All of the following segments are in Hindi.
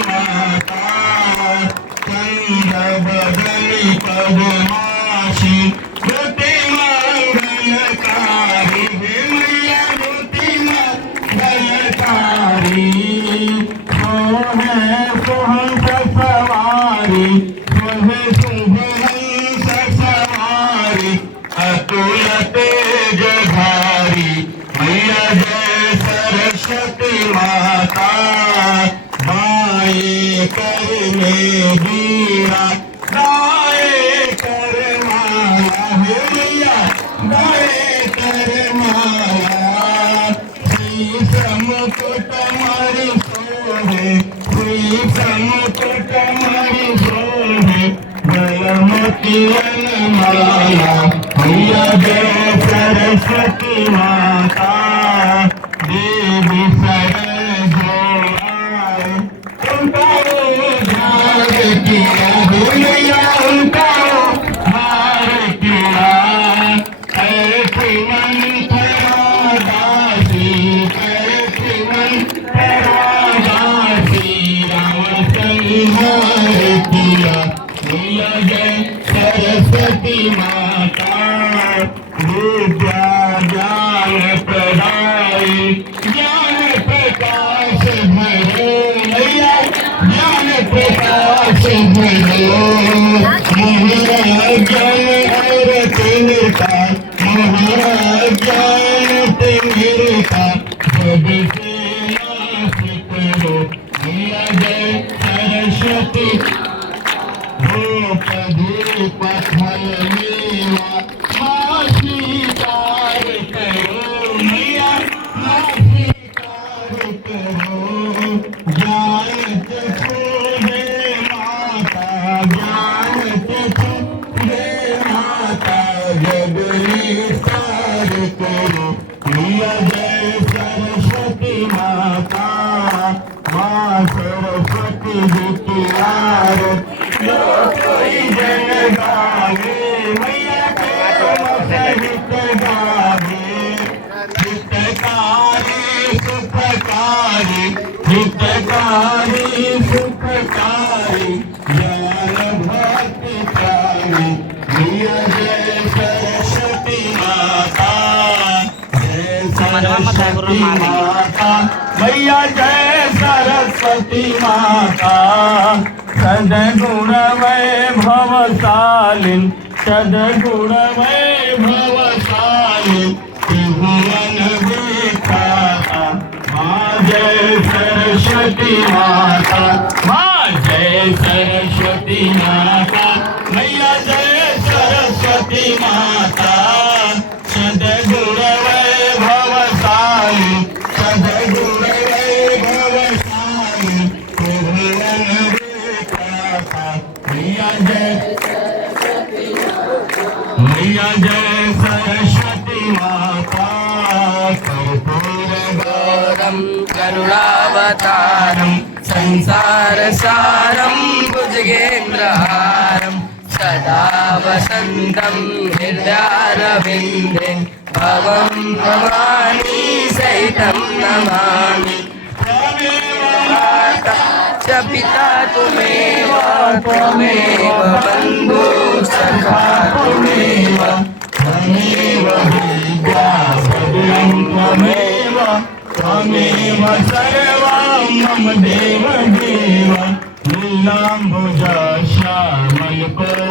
माता चंद्र बदली पद्माशी ज्योति मंगलकारी हे मैया ज्योति मंगलकारी सो है सुहंस सवारी सो है शुभ हंस सवारी अतुल तेज धारी मैया जय सरस्वती माता बाए कर में वीरा दाए कर माला हे मैया दाए कर माला श्री मुकुट मणि सोहे श्री मुकुट मणि सोहे जयमती माला मैया जय सरस्वती माता देवी सरस्वती उनका हार किया मैया उनका हार किया ऐसी मन दासी ऐसी मन दासी राम संहार किया मैया जय सरस्वती माता विद्या ज्ञान प्रदायी ज्ञान प्रकाश भरो मैया ज्ञान प्रकाश भरो महाज्ञान और तिमिरता महाज्ञान तिमिरता सबसे नाश करो मैया जय सरस्वती धूप धूप फल मेवा स्वीकार करो मैया स्वीकार करो ज्ञान चक्षुरे माता ज्ञान चक्षुरे माता जग निस्तार करो मैया जय सरस्वती माता माँ सरस्वती विद्यार जो कोई जन गावे मैया हित गावे हितकारी सुखकारी हितकारी सुखकारी ज्ञान भक्ति पावे मैया जय सरस्वती माता जय सरस्वती माता मैया जय सरस्वती माता सद्गुण वैभवशालिन सद्गुण वैभवशालिन त्रिभुवन विख्याता माँ जय सरस्वती माता माँ जय सरस्वती माता मैया जय सरस्वती माता सद्गुण वैभवशालिन सद्गुण वैभवशालिन त्रिभुवन विख्याता मैया जय सरस्वती माता कर्पूरगौरं करुणावतारं संसारसारं भुजगेन्द्रहारं सदा वसन्तं हृदयारविन्दे भवं भवानी सहितं नमामि त्वमेव माता च पिता त्वमेव त्वमेव बन्धु सखा त्वमेव त्वमेव विद्या सर्वं त्वमेव त्वमेव सर्वं मम देव देव नीलाम्बुजा श्यामलकोमलाङ्गं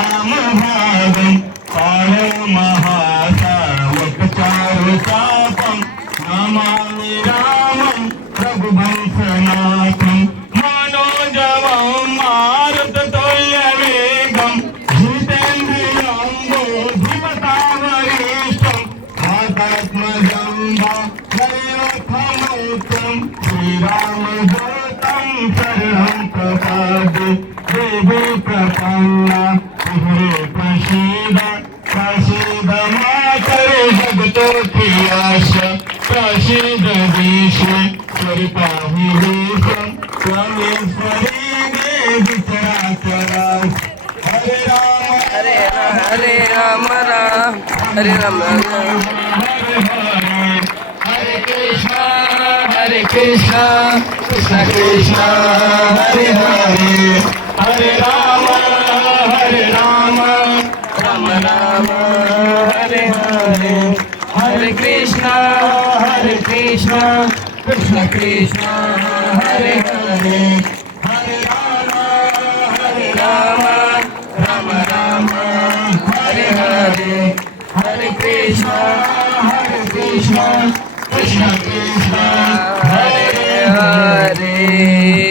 सीताशमारोपितवामभागं पाणौ महासावकचारुचापं नमामि रामं रघुवंशनाथं मनोजवं मारुततुल्यवेगं जितेन्द्रियं बुद्धिमतावरिष्ठं वातात्मजं वायुरथमौत्रं श्रीरामदूतं शरणं प्रपद्ये देवी प्रपन्ना हरे प्रसीद प्रसीद मातरे जगतोऽखिलाश प्रसीद विश्वेश्वरि पाहि देशं त्वमेश्वरी देवी चराचराः हरे राम हरे राम हरे Krishna Krishna Krishna Krishna Hare Hare Hare Rama Rama Rama Hare Hare Hare Krishna Krishna Krishna Hare Hare Hare Rama Rama Rama Hare Hare Hare Krishna Krishna Krishna Hare Hare